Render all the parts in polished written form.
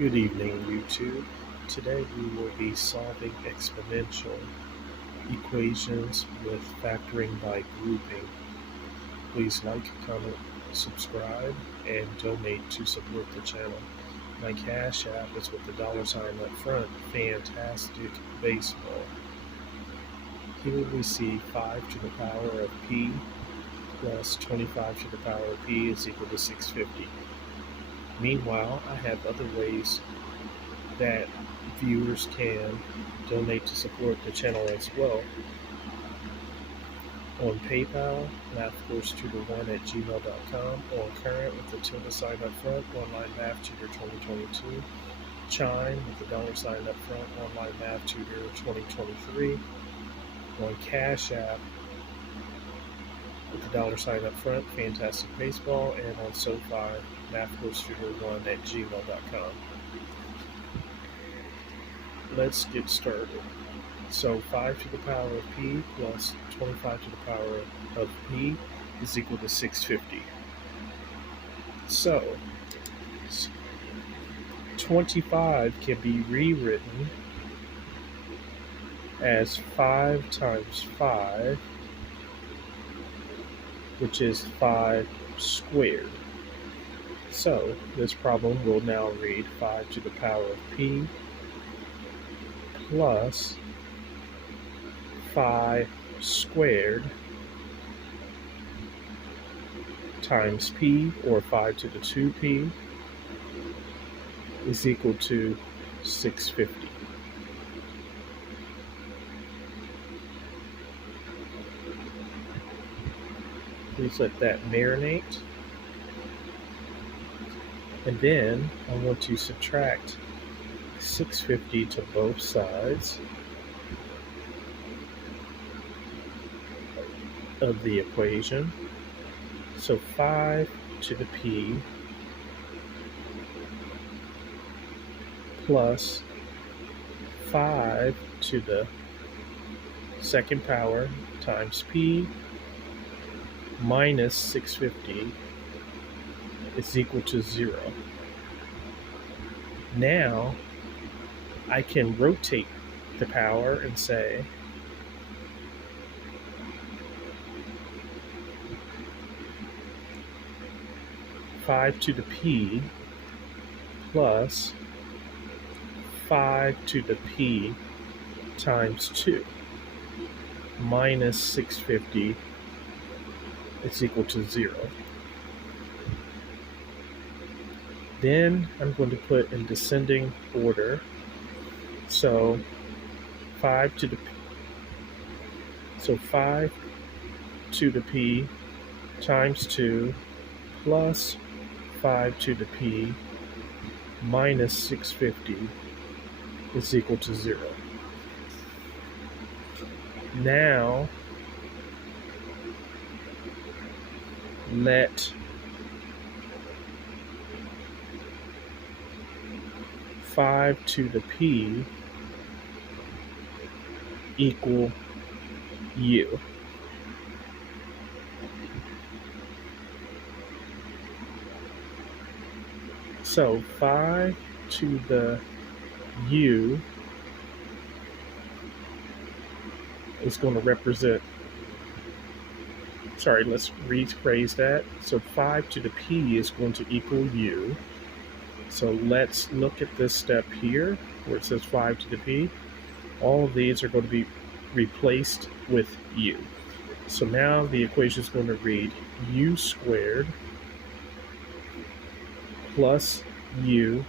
Good evening, YouTube. Today we will be solving exponential equations with factoring by grouping. Please like, comment, subscribe, and donate to support the channel. My Cash App is with the $ up front, Fantastic Baseball. Here we see 5 to the power of P plus 25 to the power of P is equal to 650. Meanwhile, I have other ways that viewers can donate to support the channel as well. On PayPal, mathcoursetutor1@gmail.com, on Current with the $tilde up front, Online Math Tutor 2022, Chime with the $ up front, Online Math Tutor 2023, on Cash App with the $ up front, Fantastic Baseball, and on SOFI, mathcoursetutor1@gmail.com. Let's get started. So 5 to the power of P plus 25 to the power of P is equal to 650. So 25 can be rewritten as 5 times 5, which is 5 squared. So this problem will now read 5 to the power of P plus 5 squared times P, or 5 to the 2P, is equal to 650. Please let that marinate. And then I want to subtract 650 to both sides of the equation. So 5 to the P plus 5 to the second power times P minus 650 is equal to 0. Now I can rotate the power and say five to the P plus 5 to the P times 2 minus 650 is equal to 0. Then I'm going to put in descending order. So 5 to the P times 2 plus 5 to the P minus 650 is equal to 0. Now let 5 to the P equal U. So 5 to the U is going to represent, let's rephrase that. So 5 to the P is going to equal U. So let's look at this step here where it says 5 to the P. All of these are going to be replaced with U. So now the equation is going to read U squared plus U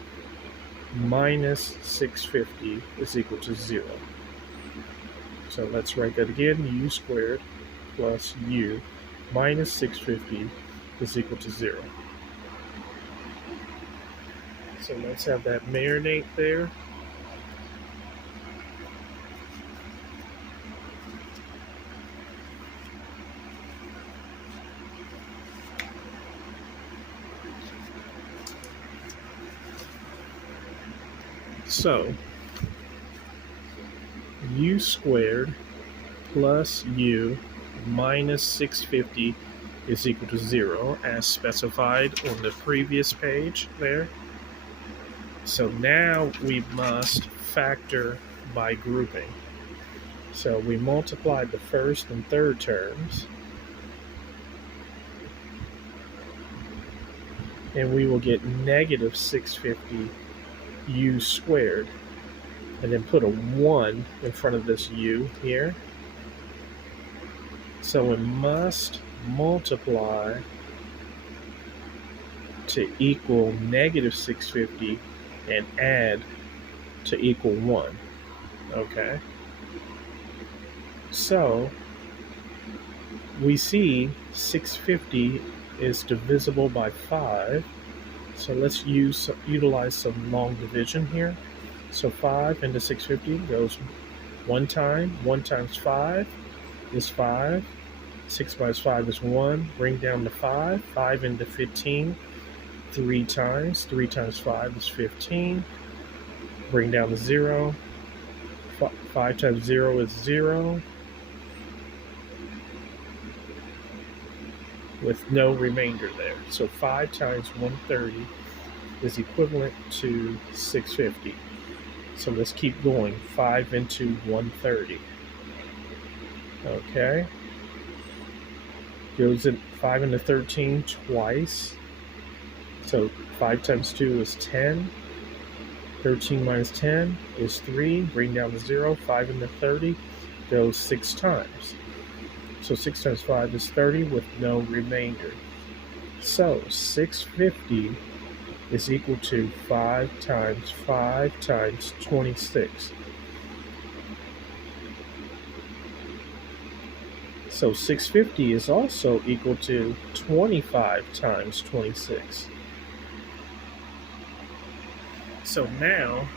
minus 650 is equal to 0. So let's write that again. U squared plus U minus 650 is equal to 0. So let's have that marinate there. So U squared plus U minus 650 is equal to 0, as specified on the previous page there. So now we must factor by grouping. So we multiply the first and third terms, and we will get negative 650 u squared. And then put a 1 in front of this u here. So we must multiply to equal negative 650 and add to equal 1. Okay? So we see 650 is divisible by 5. So let's utilize some long division here. So 5 into 650 goes 1 time. 1 times 5 is 5. 6 minus 5 is 1. Bring down to 5. 5 into 15, 3 times. 3 times 5 is 15. Bring down to 0. 5 times 0 is 0. With no remainder there. So 5 times 130 is equivalent to 650. So let's keep going. 5 into 130. Okay. Goes in 5 into 13 twice. So 5 times 2 is 10. 13 minus 10 is 3. Bring down to 0. 5 into 30 goes 6 times. So 6 times 5 is 30 with no remainder. So 650 is equal to 5 times 5 times 26. So 650 is also equal to 25 times 26. So now,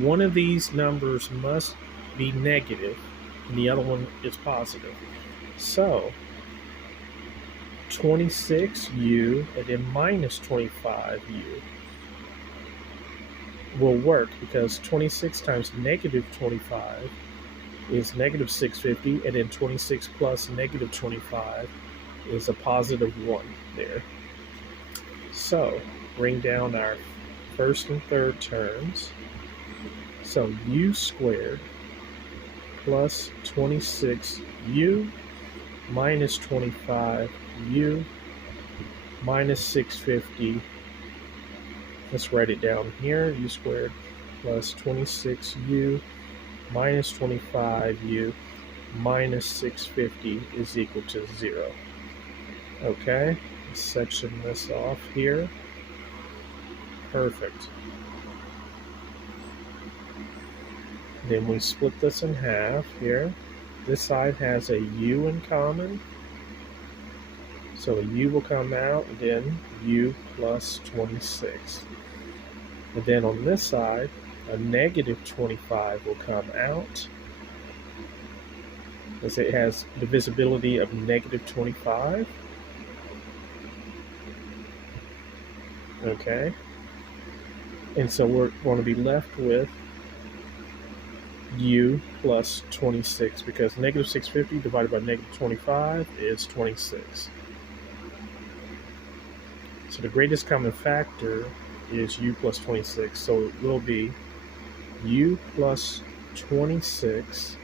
one of these numbers must be negative and the other one is positive. So 26u and then minus 25u will work because 26 times negative 25 is negative 650, and then 26 plus negative 25 is a positive 1 there. So bring down our first and third terms. So u squared plus 26u minus 25u minus 650. Let's write it down here. U squared plus 26u minus 25u minus 650 is equal to 0. Okay, let's section this off here. Perfect. Then we split this in half here. This side has a u in common. So a u will come out, and then u plus 26. And then on this side, a negative 25 will come out, as it has divisibility of negative 25. Okay. And so we're going to be left with u plus 26, because negative 650 divided by negative 25 is 26. So the greatest common factor is u plus 26. So it will be u plus 26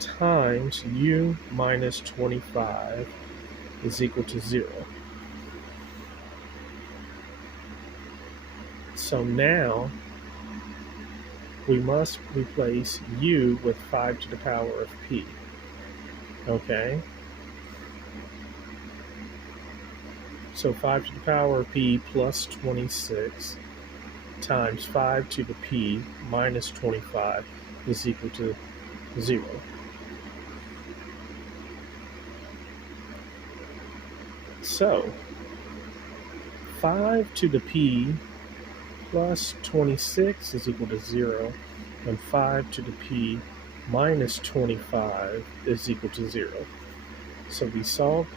times u minus 25 is equal to 0. So now we must replace u with 5 to the power of p. Okay? So 5 to the power of p plus 26 times 5 to the p minus 25 is equal to 0. So 5 to the p plus 26 is equal to 0, and 5 to the p minus 25 is equal to 0. So we solve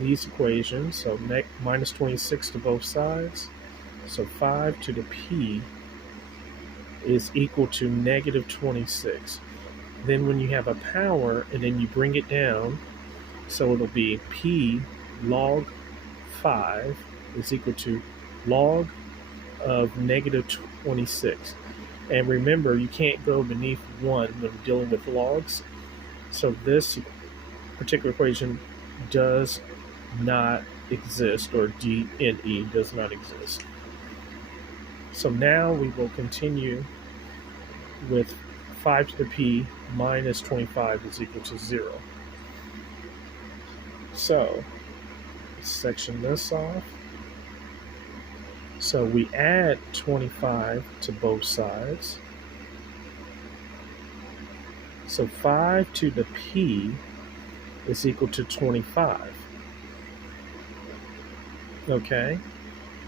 these equations, so minus 26 to both sides. So 5 to the p is equal to negative 26. Then when you have a power and then you bring it down, so it'll be p log 5 is equal to log of negative 26. And remember, you can't go beneath 1 when dealing with logs. So this particular equation does not exist, or DNE does not exist. So now we will continue with 5 to the p minus 25 is equal to 0. So section this off. So we add 25 to both sides. So 5 to the p is equal to 25. Okay,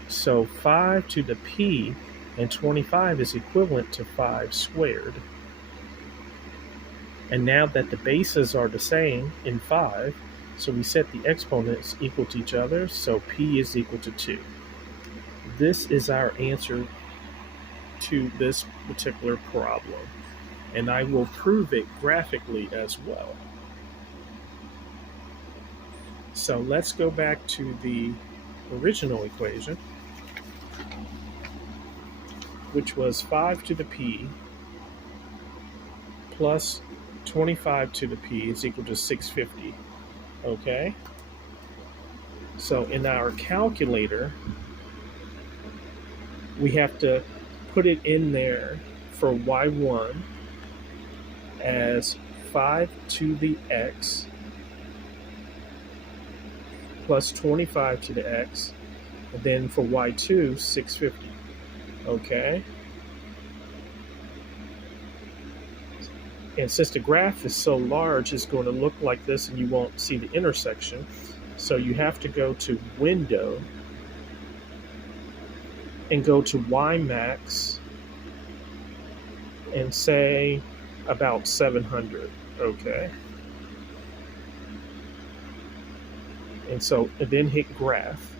so 5 to the p and 25 is equivalent to 5 squared. And now that the bases are the same in 5, so we set the exponents equal to each other, so p is equal to 2. This is our answer to this particular problem, and I will prove it graphically as well. So let's go back to the original equation, which was 5 to the p plus 25 to the p is equal to 650. Okay? So in our calculator, we have to put it in there for y1 as 5 to the x plus 25 to the x, and then for y2, 650. Okay? And since the graph is so large, it's going to look like this and you won't see the intersection. So you have to go to Window and go to Y max and say about 700. Okay? And then hit graph.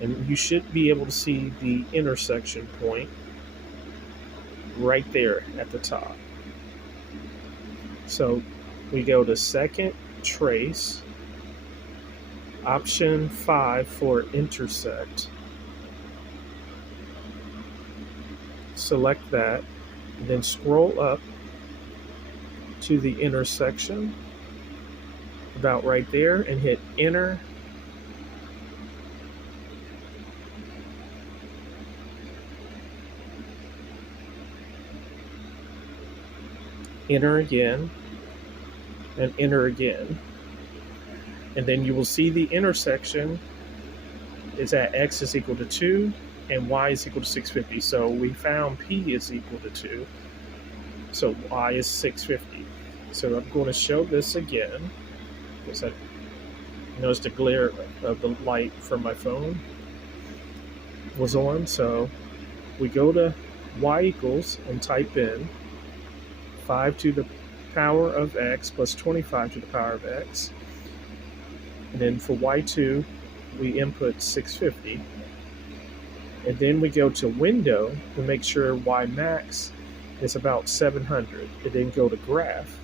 And you should be able to see the intersection point right there at the top. So we go to second trace, option 5 for intersect. Select that, and then scroll up to the intersection about right there and hit enter. Enter again, and enter again. And then you will see the intersection is at x is equal to 2 and y is equal to 650. So we found p is equal to 2, so y is 650. So I'm going to show this again, because I noticed the glare of the light from my phone was on. So we go to y equals and type in 5 to the power of x plus 25 to the power of x. And then for y2, we input 650. And then we go to Window to make sure y max is about 700. And then go to Graph.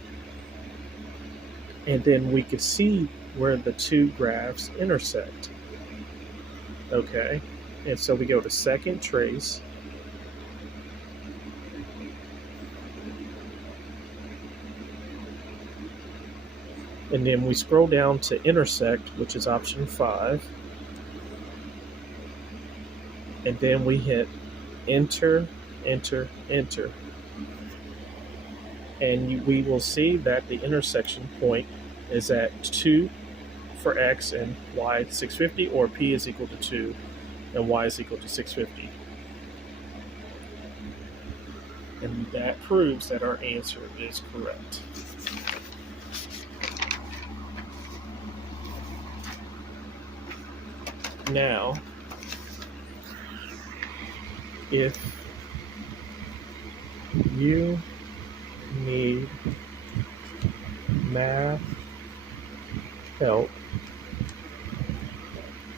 And then we can see where the two graphs intersect. Okay, and so we go to second trace. And then we scroll down to intersect, which is option 5. And then we hit enter, enter, enter. And we will see that the intersection point is at 2 for x and y 650, or p is equal to 2 and y is equal to 650. And that proves that our answer is correct. Now, if you need math help,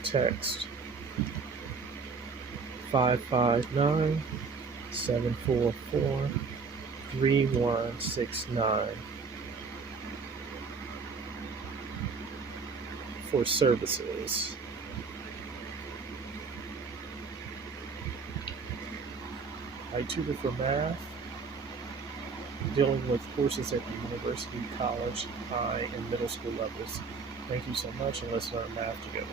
text 559-744-3169 for services. I tutor for math, dealing with courses at the university, college, high, and middle school levels. Thank you so much, and let's learn math together.